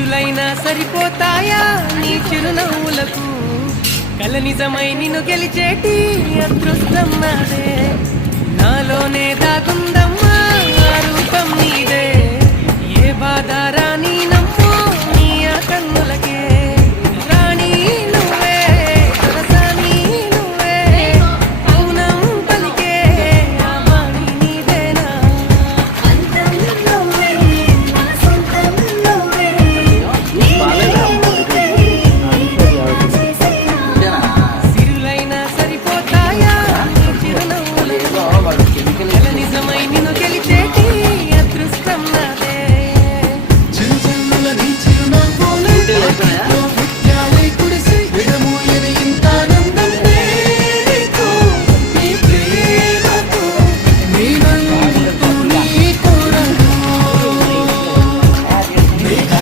సిరులైనా సరిపోతాయా నీ చిరునవ్వులకు కల నిజమై నిన్ను గెలిచేటి అదృష్టం నాదే నాలోనే దాగుందమ్మా ఆ రూపం నీదే ఏ బాధ రాని